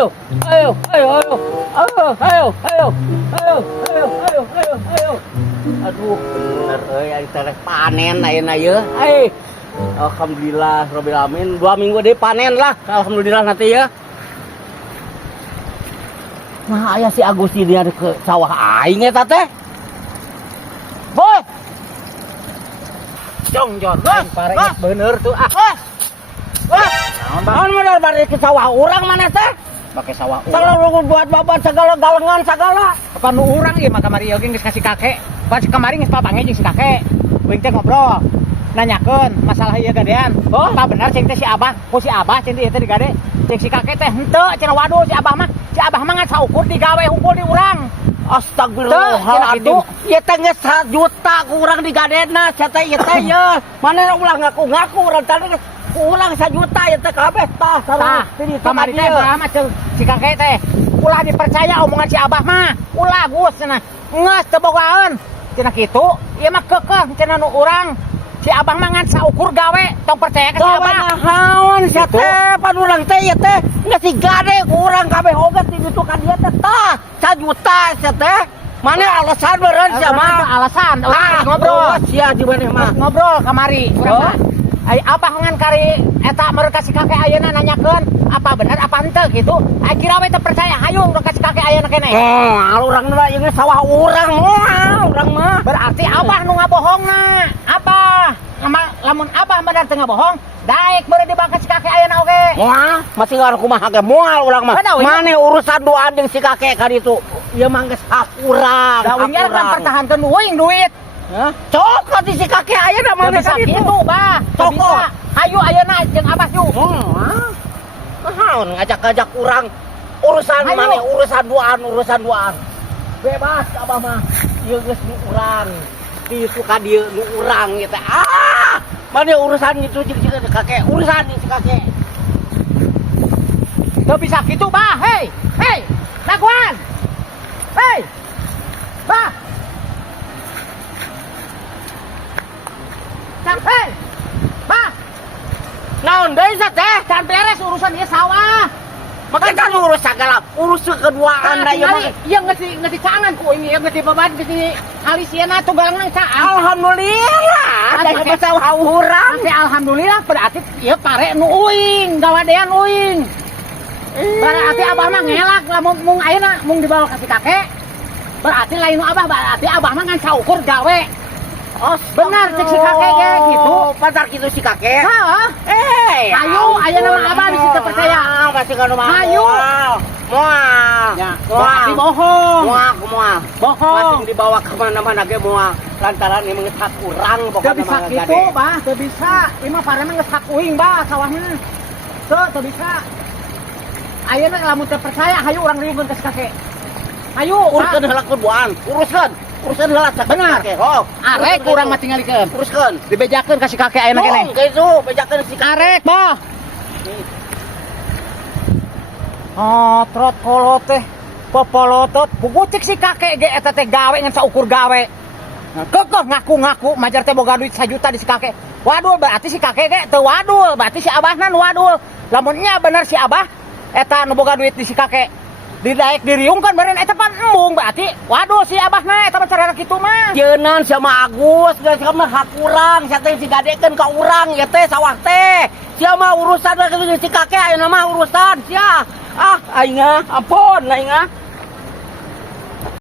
Ayo, ayo, ayo, ayo, ayo, ayo, ayo, ayo, ayo, ayo, ayo. Aduh, bener, ayo teh panen ayeuna ieu. Alhamdulillah, Rabbil Alamin. 2 minggu deh panen lah, alhamdulillah nanti ya. Nah, ayah si Agus ini ada ke sawah aing eta teh. Boy. Jong Jon, parek bener tuh. Naon bener bari ke sawah urang mana teh? Pakai sawah Segala buat babat segala galengan segala. apa nu urang ieu mah kamari oge geus kasih kakek. Pas kamari geus papange jeung si kakek. Kuing teh ngobrol. Nanyakeun masalah ieu gadean. Oh, Tah bener cing teh si Abah, ku si Abah cing teh ieu teh digade. Cing si kakek teh henteu cenah waduh si Abah mah ngan saukur digawe hungkul di urang. astagfirullahaladzim. Ieu teh geus 1 juta ku urang digadena, sia teh ieu teh ye. Mana ulah ngaku-ngaku urang tadi urang 1 juta ieu teh kabeh tah Tah, kamari teh mah cing si kakek teh. Ulah dipercaya omongan si Abah mah. Ulah Gus cenah. Geus teu bogaan. Cenah kitu, ieu mah keukeuh cenah nu urang. Si Abah mah ngan saukur gawe, tong percaya ke si Abah. Naon sia teh pan urang teh ieu teh geus digade ku urang kabeh oge ti ditu ka dieu teh tah 1 juta sia teh. Mana alasan beureun sia mah? Alasan, urang ngobrol. Sia di maneh mah. Ngobrol kamari urang mah. Ai Abah ngan kari eta mereka si kakek ayeuna nanyakeun apa bener apa henteu gitu. Ai kira we teu percaya hayu urang ka si kakek ayeuna keneh. Urang mah ieu sawah urang moal urang mah. Berarti Abah nu ngabohongna. Abah, lamun Abah bener teu ngabohong, daek beure dibangka si kakek ayeuna oge. Moal masih ngaran kumaha ge moal urang mah. Mane urusan doan jeung si kakek ka ditu. Ieu mah geus hak urang. Da uing kan pertahankeun uing duit. Hah? Cokot di si kakek ayeuna mah Bisa gitu, Bah. Cokot. Hayu ayeuna jeung Abah ju. Naon ngajak-ngajak urang urusan Ayo. mane urusan duaan. Bebas Abah mah. Ieu geus nu urang. Ditu ka dieu nu urang ieu teh. Mane urusan itu jeung kakek, urusan si kakek. Teu bisa gitu, Bah. Hei, hei, lakuan. Hei, Bah. Hei, Bah. Naon deui sa teh? Can beres urusan ieu sawah. Make kan urus sagala, urus keduaan da ieu mah. Ieu geus dicangan ku ini, geus dibeban geus di alisieuna tunggal nang caan. Alhamdulillah, ada Ada sawah urang. Nanti alhamdulillah berarti ieu pare nu uing, gawadean uing. Berarti Abah mah ngelak lamun mung ayeuna mung dibawa ka si kakek. Berarti lain nu Abah, berarti Abah mah ngan saukur gawe. Oh, benar cek si kakek ge gitu. Pacar gitu si kakek. Hah? Ayo, ayeuna mah Abah bisa teu percaya. Masih kan mah. Ayo. Moal. Ya, berarti bohong. Moal. Bohong. Masih dibawa ke mana-mana ge moal. Lantaran ini mengesak urang Teu pokoknya bisa gitu, Bah, teu bisa. Ieu mah parana geus hak uing, Bah, sawahna. Teu bisa. Ayeuna lamun teu percaya, hayu urang riungkeun ka si kakek. Hayu, Uruskeun heula keduaan, uruskeun heula cek Benar. kakek. Oh, arek urang mah tingalikeun. uruskeun. Dibejakeun ka si kakek ayeuna keneh. Gitu, bejakeun si kakek. Arek, Bah. Oh, trot kolot teh. Popolotot. Pugucik si kakek ge eta teh gawe ngan saukur gawe. Nah, kekeh ngaku-ngaku majar teh boga duit 1 juta di si kakek. Waduh, berarti si kakek ge teu wadul, berarti si Abahna nu wadul. Lamun nya bener si Abah eta nu boga duit di si kakek. Didaek diriungkeun beureun eta pan embung berarti waduh si Abahna eta mah carana kitu mah. Jeunan sama Agus, geus mah hak urang, sia teh digadekeun ka urang ya teh sawah teh. Sia mah urusan si kakek ayeuna mah urusan sia. Aing ampun aing